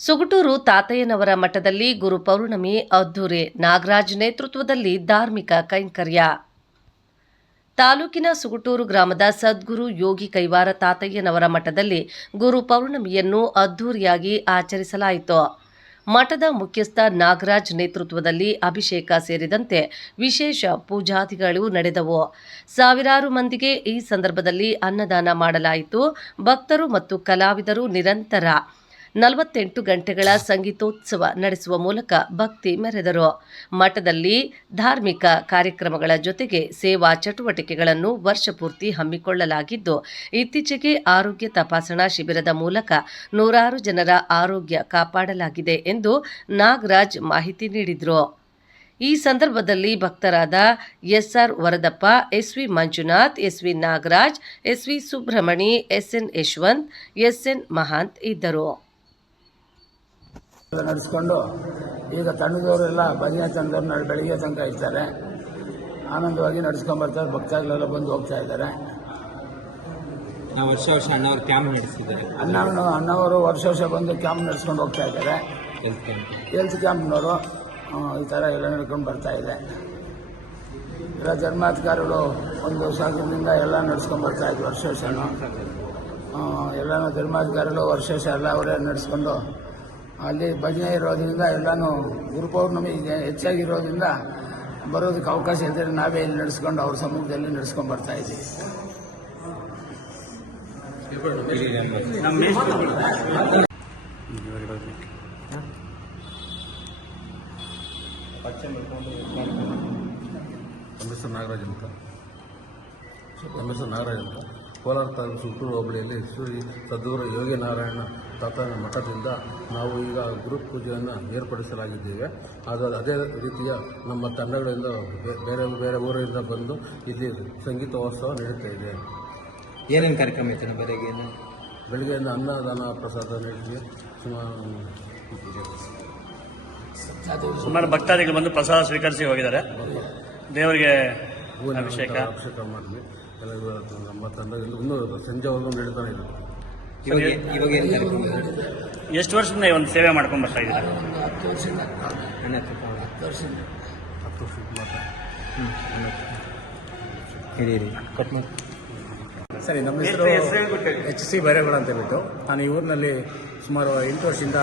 ಸುಗುಟೂರು ತಾತಯ್ಯನವರ ಮಠದಲ್ಲಿ ಗುರು ಪೌರ್ಣಮಿ ಅದ್ದೂರಿ ನಾಗರಾಜ್ ನೇತೃತ್ವದಲ್ಲಿ ಧಾರ್ಮಿಕ ಕೈಂಕರ್ಯ. ತಾಲೂಕಿನ ಸುಗುಟೂರು ಗ್ರಾಮದ ಸದ್ಗುರು ಯೋಗಿ ಕೈವಾರ ತಾತಯ್ಯನವರ ಮಠದಲ್ಲಿ ಗುರು ಪೌರ್ಣಮಿಯನ್ನು ಅದ್ದೂರಿಯಾಗಿ ಆಚರಿಸಲಾಯಿತು. ಮಠದ ಮುಖ್ಯಸ್ಥ ನಾಗರಾಜ್ ನೇತೃತ್ವದಲ್ಲಿ ಅಭಿಷೇಕ ಸೇರಿದಂತೆ ವಿಶೇಷ ಪೂಜಾದಿಗಳು ನಡೆದವು. ಸಾವಿರಾರು ಮಂದಿಗೆ ಈ ಸಂದರ್ಭದಲ್ಲಿ ಅನ್ನದಾನ ಮಾಡಲಾಯಿತು. ಭಕ್ತರು ಮತ್ತು ಕಲಾವಿದರು ನಿರಂತರ ನಲವತ್ತೆಂಟು ಗಂಟೆಗಳ ಸಂಗೀತೋತ್ಸವ ನಡೆಸುವ ಮೂಲಕ ಭಕ್ತಿ ಮೆರೆದರು. ಮಠದಲ್ಲಿ ಧಾರ್ಮಿಕ ಕಾರ್ಯಕ್ರಮಗಳ ಜೊತೆಗೆ ಸೇವಾ ಚಟುವಟಿಕೆಗಳನ್ನು ವರ್ಷಪೂರ್ತಿ ಹಮ್ಮಿಕೊಳ್ಳಲಾಗಿದ್ದು, ಇತ್ತೀಚೆಗೆ ಆರೋಗ್ಯ ತಪಾಸಣಾ ಶಿಬಿರದ ಮೂಲಕ ನೂರಾರು ಜನರ ಆರೋಗ್ಯ ಕಾಪಾಡಲಾಗಿದೆ ಎಂದು ನಾಗರಾಜ್ ಮಾಹಿತಿ ನೀಡಿದರು. ಈ ಸಂದರ್ಭದಲ್ಲಿ ಭಕ್ತರಾದ SR Varadappa, SV Manjunath, SV Nagaraj, SV Subrahmani, SN Yashwant, SN Mahant ಇದ್ದರು. ನಡೆಸ್ಕೊಂಡು ಈಗ ತಂಡದವರೆಲ್ಲ ಭಜನೆ ತಂಡದವ್ರು ನಾಳೆ ಬೆಳಿಗ್ಗೆ ತನಕ ಇರ್ತಾರೆ. ಆನಂದವಾಗಿ ನಡ್ಸ್ಕೊಂಡ್ ಬರ್ತಾರೆ. ಭಕ್ತಾಗಳೆಲ್ಲ ಬಂದು ಹೋಗ್ತಾ ಇದ್ದಾರೆ. ವರ್ಷ ವರ್ಷ ಅಣ್ಣವ್ರು ಕ್ಯಾಂಪ್ ನಡೆಸಿದ್ದಾರೆ. ಅಣ್ಣವನ್ನು ಅಣ್ಣವರು ವರ್ಷ ವರ್ಷ ಬಂದು ಕ್ಯಾಂಪ್ ನಡೆಸ್ಕೊಂಡು ಹೋಗ್ತಾ ಇದ್ದಾರೆ. ಹೆಲ್ತ್ ಕ್ಯಾಂಪ್ ಹೆಲ್ತ್ ಕ್ಯಾಂಪ್ನವರು ಈ ಥರ ಎಲ್ಲ ನಡ್ಕೊಂಡು ಬರ್ತಾ ಇದೆ. ಎಲ್ಲ ಧರ್ಮಾಧಿಕಾರಿಗಳು ಒಂದು ಆಗಿದ್ದರಿಂದ ಎಲ್ಲ ನಡ್ಸ್ಕೊಂಡು ಬರ್ತಾ ಇದ್ರು ವರ್ಷ ವರ್ಷನೂ. ಎಲ್ಲನೂ ಧರ್ಮಾಧಿಕಾರಿಗಳು ವರ್ಷ ವರ್ಷ ಎಲ್ಲ ಅವರೇ ನಡೆಸ್ಕೊಂಡು ಅಲ್ಲಿ ಭಜನೆ ಇರೋದ್ರಿಂದ ಎಲ್ಲನೂ ಗುರುಪೌರ್ಣಮಿ ಹೆಚ್ಚಾಗಿ ಹೆಚ್ಚಾಗಿರೋದ್ರಿಂದ ಬರೋದಕ್ಕೆ ಅವಕಾಶ ಇದ್ದರೆ ನಾವೇ ಇಲ್ಲಿ ನಡೆಸ್ಕೊಂಡು ಅವ್ರ ಸಮ್ಮುಖದಲ್ಲಿ ನಡೆಸ್ಕೊಂಡು ಬರ್ತಾ ಇದ್ದೀವಿ. ನಾಗರಾಜ್ ಅಂತ. ನಾಗರಾಜ್ ಅಂತ. ಕೋಲಾರ ತಾಲೂಕು ಸುತ್ತೂರು ಹೋಬಳಿಯಲ್ಲಿ ಶ್ರೀ ಸದ್ಗುರು ಯೋಗಿ ನಾರಾಯಣ ತಾತನ ಮಠದಿಂದ ನಾವು ಈಗ ಗ್ರೂಪ್ ಪೂಜೆಯನ್ನು ಏರ್ಪಡಿಸಲಾಗಿದ್ದೇವೆ. ಆದರೆ ಅದೇ ರೀತಿಯ ನಮ್ಮ ತಂಡಗಳಿಂದ ಬೇರೆ ಬೇರೆ ಊರಿಂದ ಬಂದು ಇಲ್ಲಿ ಸಂಗೀತೋತ್ಸವ ನಡೀತಾ ಇದೆ. ಏನೇನು ಕಾರ್ಯಕ್ರಮ ಇತ್ತು ನಮ್ಮ ಬೆಳಗ್ಗೆ ಬೆಳಗ್ಗೆಯಿಂದ ಅನ್ನದಾನ ಪ್ರಸಾದ ನೀಡಿದ್ವಿ ಸುಮಾರು ಸುಮಾರು ಭಕ್ತಾದಿಗಳು ಬಂದು ಪ್ರಸಾದ ಸ್ವೀಕರಿಸಿ ಹೋಗಿದ್ದಾರೆ. ದೇವರಿಗೆ ಅಭಿಷೇಕ. ಅಭಿಷೇಕ ಮಾಡಿದ್ವಿ ನಮ್ಮ ತಂಡದಿಂದ ಇನ್ನೂ ಸಂಜೆವರೆಗೂ ನಡೀತಾನೆ ಇದೆ ಇವಾಗ ಇವಾಗ ಏನು ಕಾರ್ಯಕ್ರಮ ಇದೆ? ಎಷ್ಟು ವರ್ಷದಿಂದ ಈ ಒಂದು ಸೇವೆ ಮಾಡ್ಕೊಂಡು ಬರ್ತಾ ಇದ್ದೀರಾ? ಒಂದು ಹತ್ತು ವರ್ಷದಿಂದ ಅಣ್ಣ ತುಪ್ಪ ಮಾಡು. ಹತ್ತು ವರ್ಷದಿಂದ. ಹತ್ತು ವರ್ಷಕ್ಕೆ ಮಾತ್ರ. ಹ್ಮ್, ಅಣ್ಣ ತುಪ್ಪ. ಹೇಳಿ ಹೇಳಿ. ಕಟ್ ಮಾಡಿ ಸರಿ ನಮ್ಮ ಹೆಸರು ಎಚ್ ಸಿ ಬೈರೇಗೌಡ ಅಂತ ಹೇಳ್ಬಿಟ್ಟು ನಾನು ಈ ಊರಿನಲ್ಲಿ ಸುಮಾರು ಎಂಟು ವರ್ಷದಿಂದ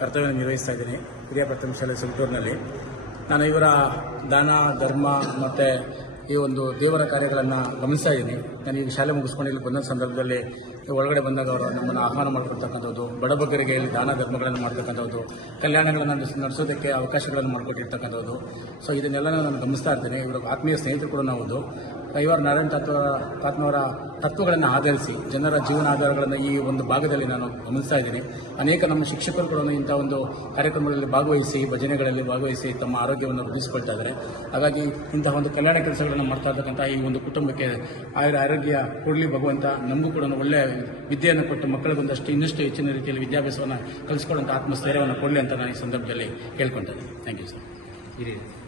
ಕರ್ತವ್ಯ ನಿರ್ವಹಿಸ್ತಾ ಇದ್ದೀನಿ ಹಿರಿಯ ಪ್ರಥಮ ಶಾಲೆ ಸುಲ್ಟೂರಿನಲ್ಲಿ ನಾನು ಇವರ ದಾನ ಧರ್ಮ ಮತ್ತು ಈ ಒಂದು ದೇವರ ಕಾರ್ಯಗಳನ್ನು ಗಮನಿಸ್ತಾ ಇದ್ದೀನಿ. ನಾನು ಈಗ ಶಾಲೆ ಮುಗಿಸ್ಕೊಂಡು ಇಲ್ಲಿ ಬಂದ ಸಂದರ್ಭದಲ್ಲಿ ಒಳಗಡೆ ಬಂದಾಗ ಅವರು ನಮ್ಮನ್ನು ಆಹ್ವಾನ ಮಾಡಿಕೊಡ್ತಕ್ಕಂಥದ್ದು ಬಡಬಗ್ಗರಿಗೆ ಇಲ್ಲಿ ದಾನ ಧರ್ಮಗಳನ್ನು ಮಾಡ್ತಕ್ಕಂಥದ್ದು, ಕಲ್ಯಾಣಗಳನ್ನು ನಡೆಸ್- ನಡೆಸೋದಕ್ಕೆ ಅವಕಾಶಗಳನ್ನು ಮಾಡಿಕೊಟ್ಟಿರ್ತಕ್ಕಂಥದ್ದು. ಸೊ ಇದನ್ನೆಲ್ಲ ನಾನು ಗಮನಿಸ್ತಾ ಇರ್ತೀನಿ. ಇವರು ಆತ್ಮೀಯ ಸ್ನೇಹಿತರು ಕೂಡ ನಾವು ಕೈವಾರ ನಾರಾಯಣ ತತ್ವ ತಾತ್ನವರ ತತ್ವಗಳನ್ನು ಆಧರಿಸಿ, ಜನರ ಜೀವನ ಆಧಾರಗಳನ್ನು ಈ ಒಂದು ಭಾಗದಲ್ಲಿ ನಾನು ಗಮನಿಸ್ತಾ ಇದ್ದೀನಿ. ಅನೇಕ ನಮ್ಮ ಶಿಕ್ಷಕರು ಕೂಡ ಇಂಥ ಒಂದು ಕಾರ್ಯಕ್ರಮಗಳಲ್ಲಿ ಭಾಗವಹಿಸಿ, ಭಜನೆಗಳಲ್ಲಿ ಭಾಗವಹಿಸಿ ತಮ್ಮ ಆರೋಗ್ಯವನ್ನು ವೃದ್ಧಿಸಿಕೊಳ್ತಾ ಇದ್ದಾರೆ. ಹಾಗಾಗಿ ಇಂತಹ ಒಂದು ಕಲ್ಯಾಣ ಕೆಲಸಗಳನ್ನು ಮಾಡ್ತಾ ಇರ್ತಕ್ಕಂಥ ಈ ಒಂದು ಕುಟುಂಬಕ್ಕೆ ಆಯುರ ಆರೋಗ್ಯ ಕೊಡಲಿ ಭಗವಂತ. ನಮಗೂ ಕೂಡ ಒಳ್ಳೆಯ ವಿದ್ಯೆಯನ್ನು ಕೊಟ್ಟು ಮಕ್ಕಳಿಗೊಂದಷ್ಟು ಇನ್ನಷ್ಟು ಹೆಚ್ಚಿನ ರೀತಿಯಲ್ಲಿ ವಿದ್ಯಾಭ್ಯಾಸವನ್ನು ಕಲಿಸ್ಕೊಳ್ಳುವಂಥ ಆತ್ಮಸ್ಥೈರ್ಯವನ್ನು ಕೊಡಲಿ ಅಂತ ನಾನು ಈ ಸಂದರ್ಭದಲ್ಲಿ ಕೇಳ್ಕೊಳ್ತೇನೆ ಥ್ಯಾಂಕ್ ಯು ಸರ್